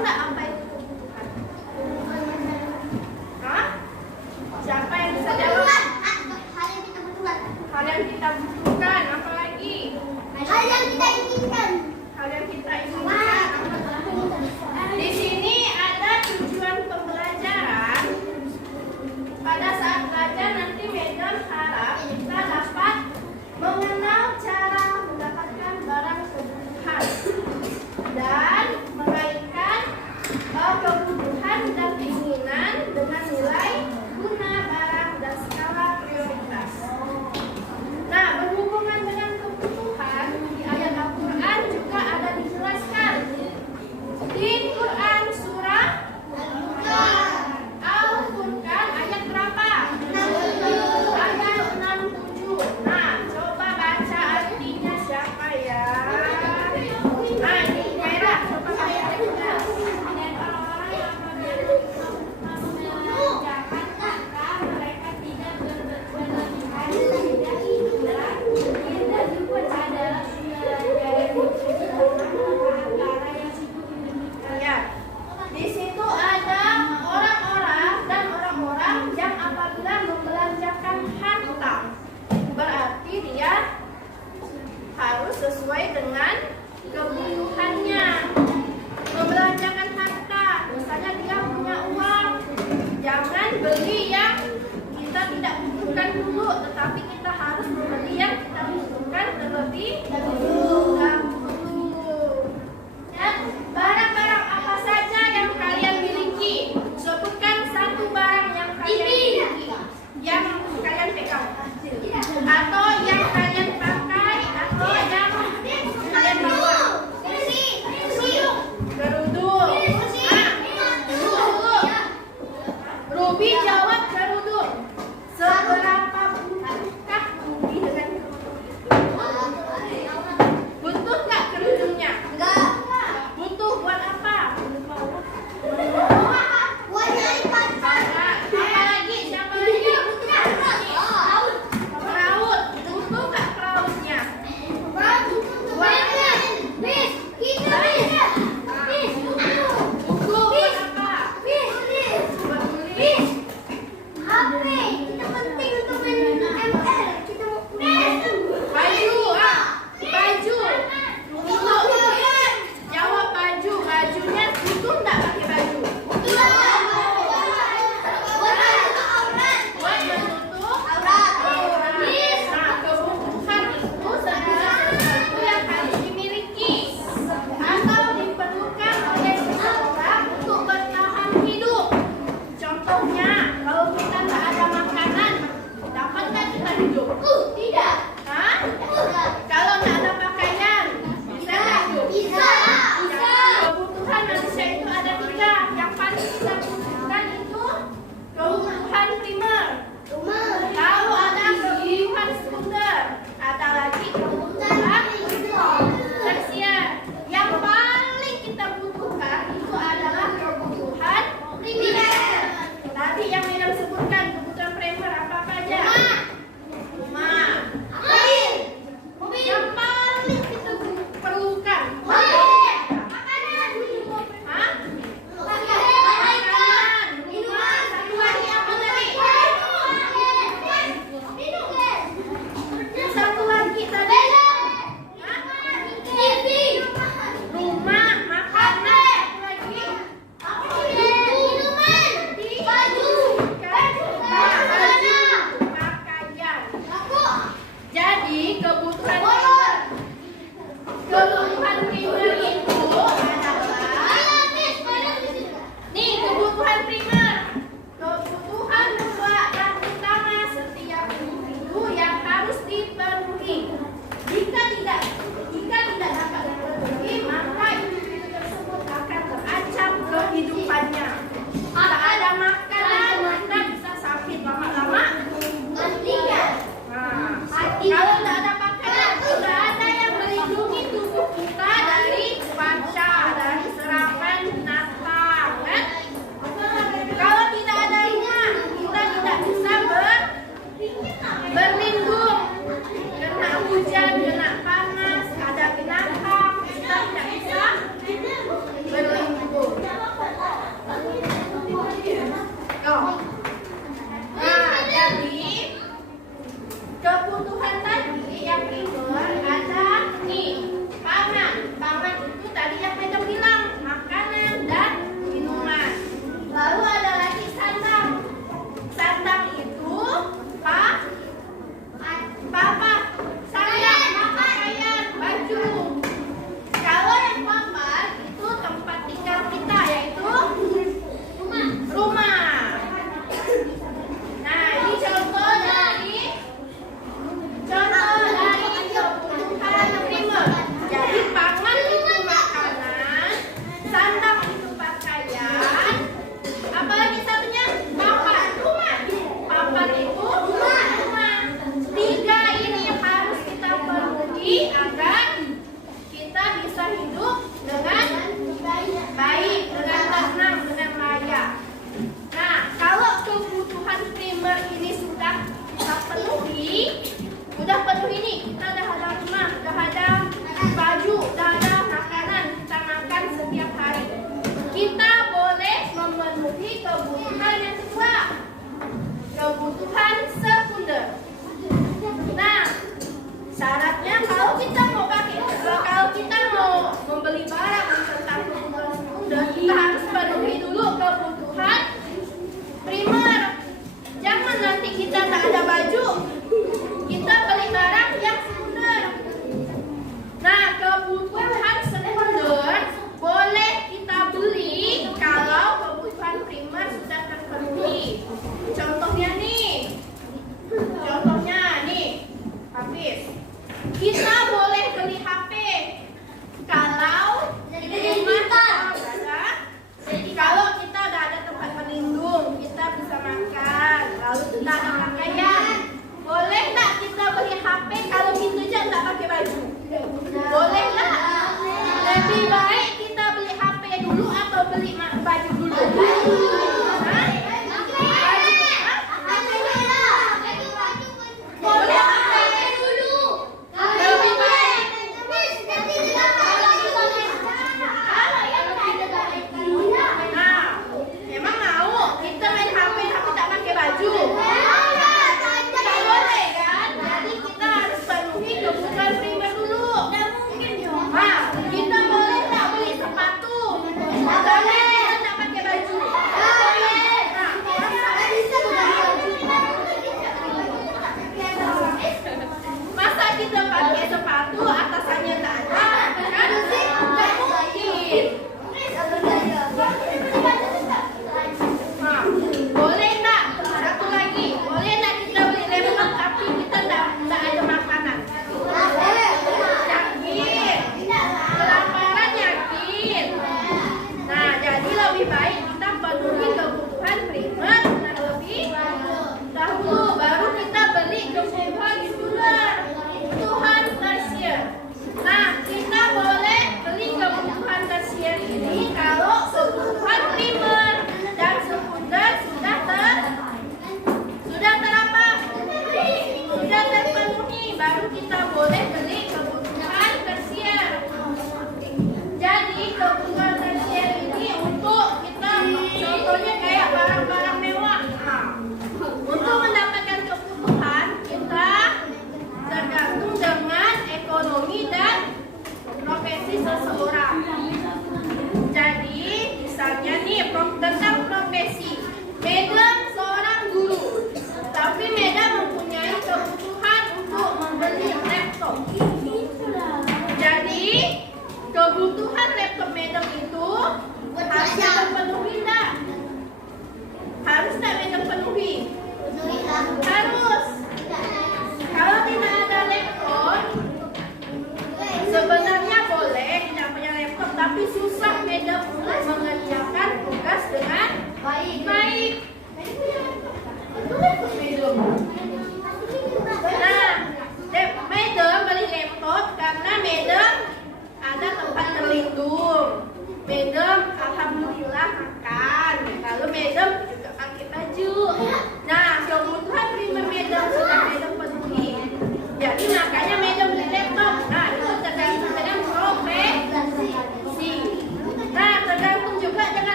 nggak apa itu kebutuhan? Hah? Siapa yang bisa jawab? Hal yang kita butuhkan. Hal yang kita butuhkan, apa lagi? Hal yang kita inginkan. Hal yang kita inginkan. Di sini ada tujuan pembelajaran. Pada saat belajar nanti Medan harap kita dapat mengenal cara mendapatkan barang kebutuhan dan mengaitkan kebutuhan tadi yang primer ada nih, pangan. Pangan itu tadi yang Madam bilang, makanan dan minuman. Lalu ada lagi sandang. Sandang itu papa, sandang pakaian, baju. Kalau yang papan itu tempat tinggal kita, yaitu rumah. Nah, ini contoh dari kebutuhan primer. Jadi pangan itu makanan, sandang itu pakaian, apalagi satunya papan, rumah. Papan itu rumah. Tiga ini yang harus kita penuhi agar kita bisa hidup dengan baik, dengan tenang, dengan layak. Nah, kalau kebutuhan primer ini sudah kita penuhi, kita udah ada rumah, udah ada baju, udah ada makanan kita makan setiap hari. Kita boleh memenuhi kebutuhan yang kedua, kebutuhan sekunder. Nah, syaratnya kalau kita mau membeli barang tentang kebutuhan sekunder, kita harus penuhi dulu kebutuhan primer. Jangan nanti kita tak ada baju, kita beli barang yang sekunder. Nah, kebutuhan sekunder boleh kita beli kalau kebutuhan primer sudah terpenuhi. Contohnya nih,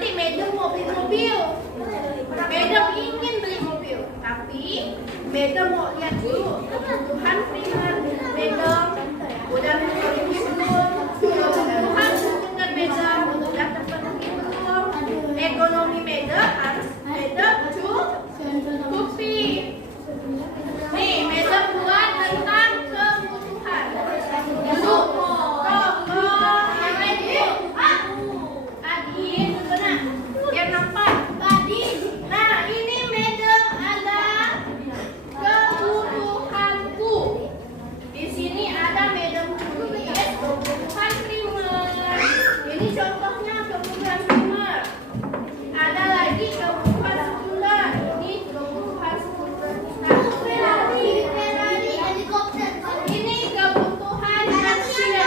nanti Madam mau beli mobil. Madam ingin beli mobil, tapi Madam mau lihat dulu kebutuhan primer Madam udah terpenuhi belum, kebutuhan lingkungan Madam udah terpenuhi belum, ekonomi Madam harus Madam cukupi. Nih, Madam buat tentang kebutuhan. Duduk. Yang lain duduk. Adin, benar. Yang nampak. Adin. Nah, ini Madam ada kebutuhanku. Di sini ada Madam tulis kebutuhan primer. Ini contohnya kebutuhan primer. Ada lagi kebutuhan sekunder. Ini kebutuhan sekunder kita. Ferrari, helikopter. Ini kebutuhan tersier.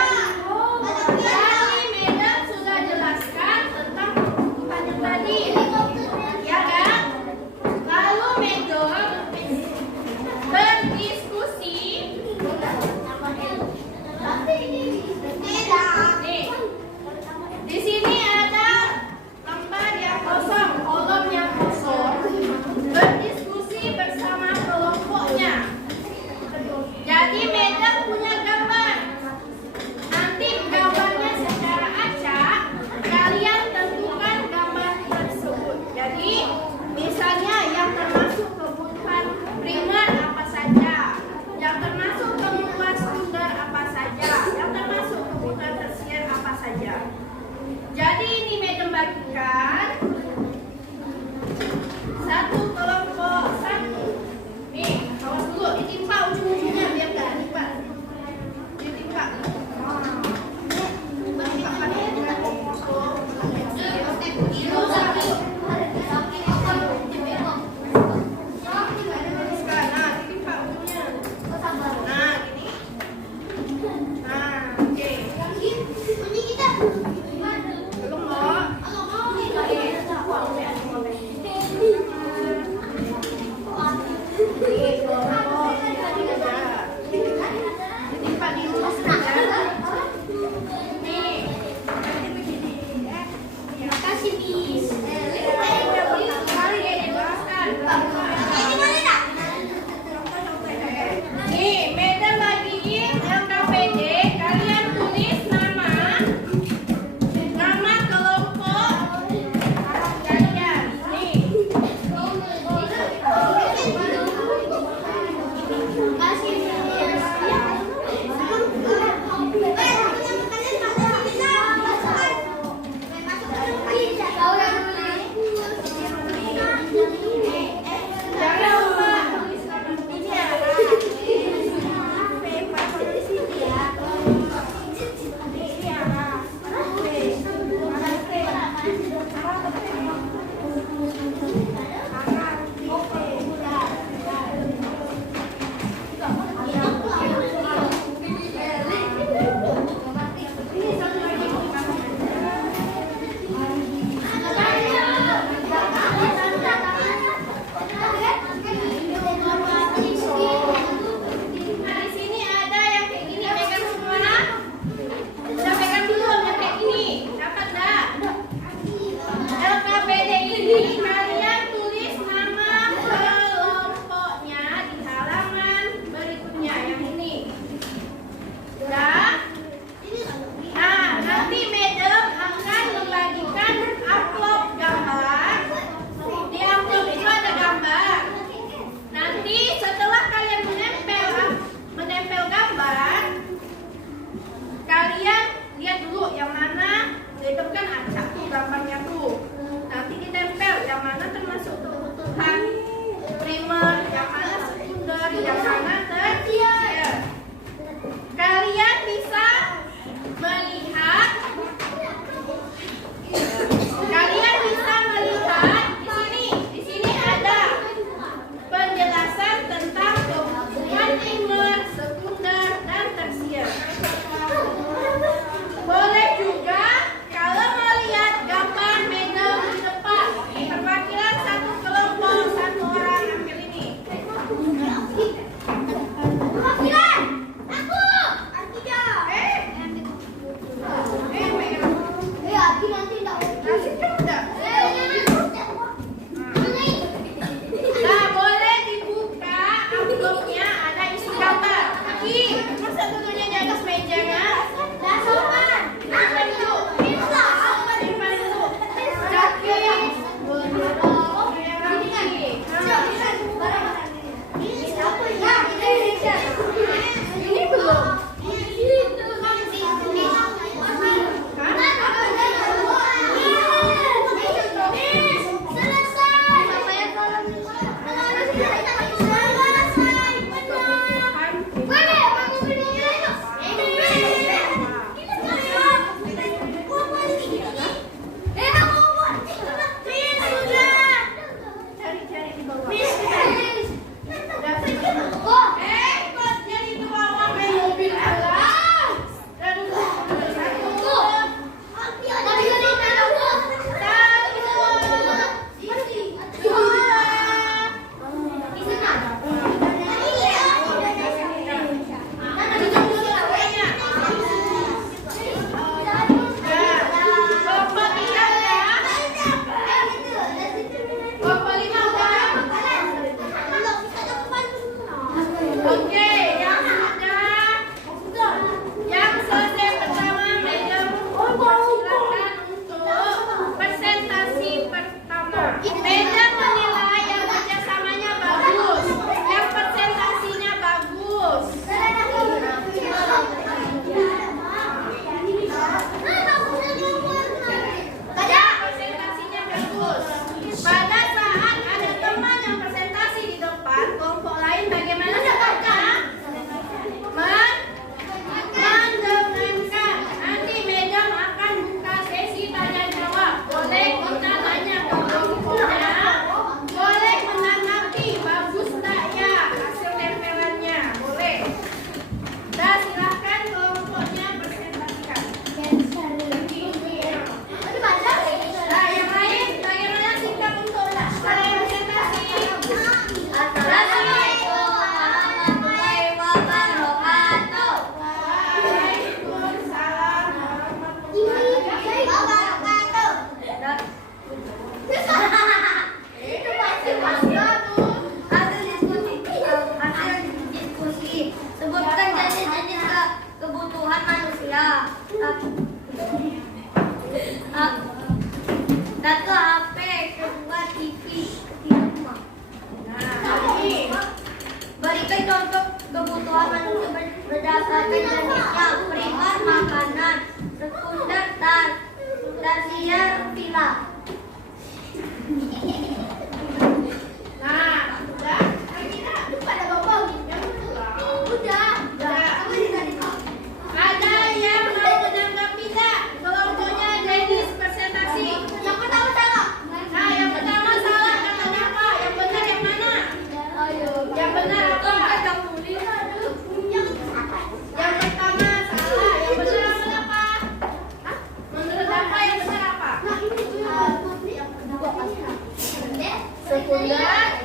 Sekunder,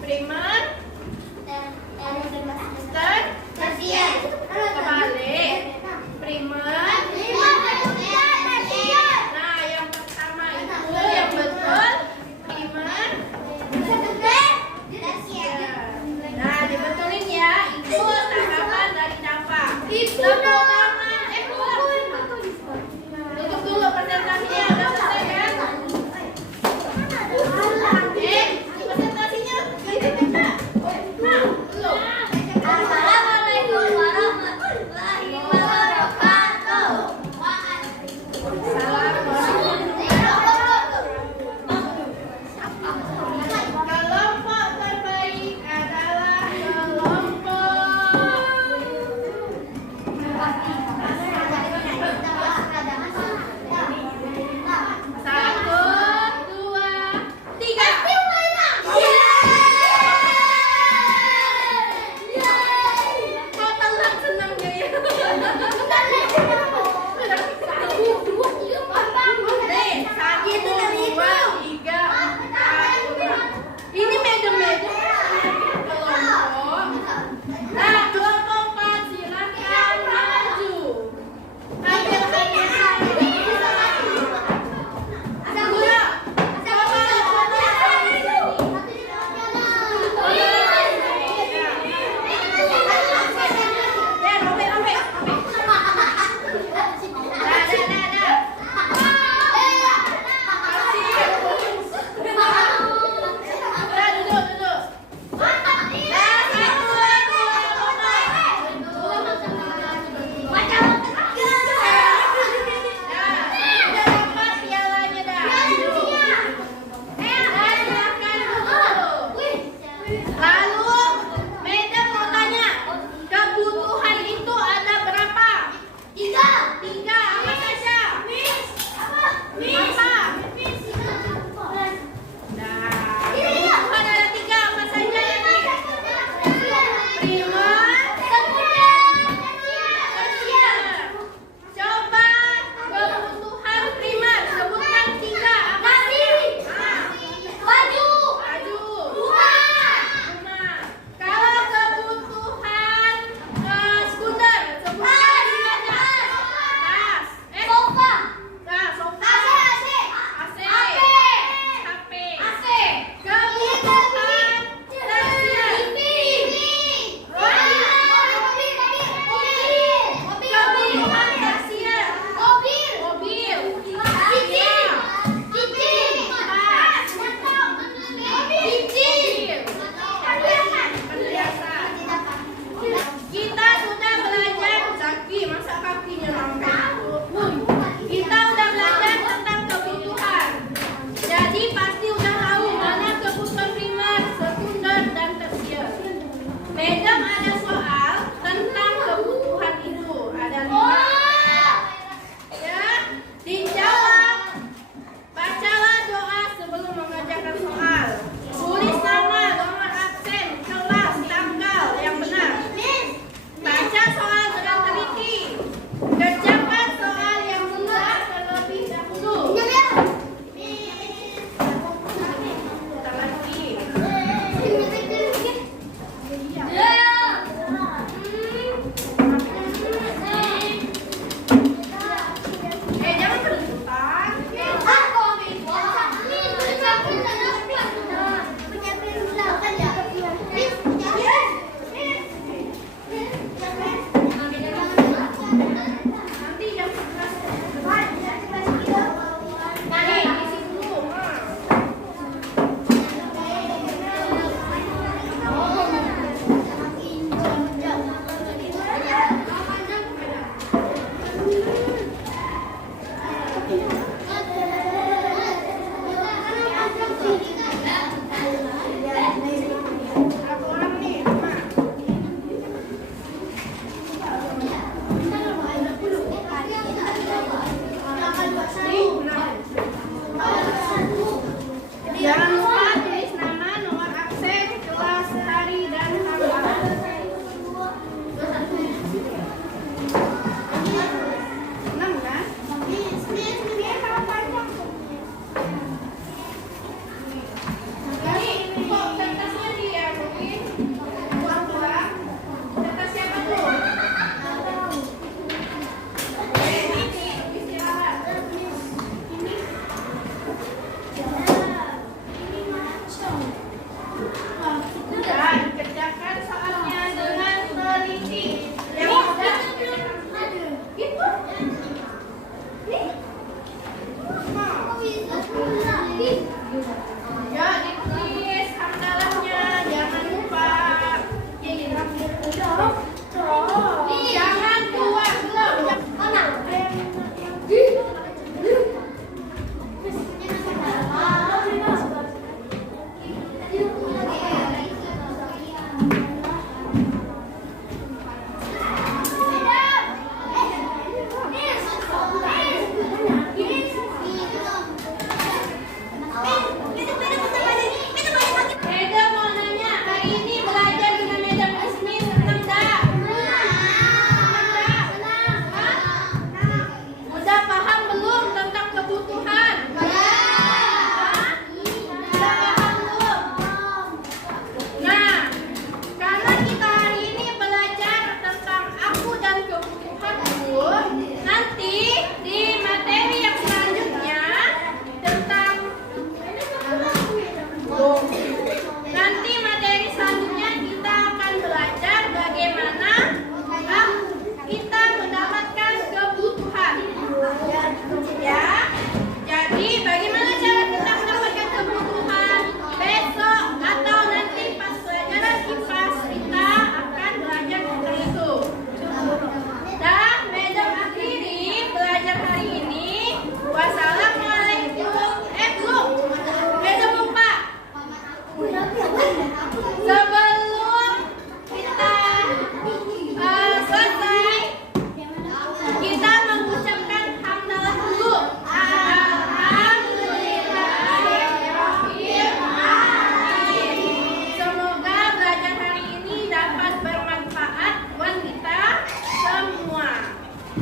primer, tersier. Kebalik. Primer. Nah, yang pertama itu yang betul primer. Nah, dibetulin ya. Itu tanggapan dari Dava. Tepuk tangan. Tutup dulu presentasinya. Udah selesai kan? Presentasinya.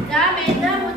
dan meja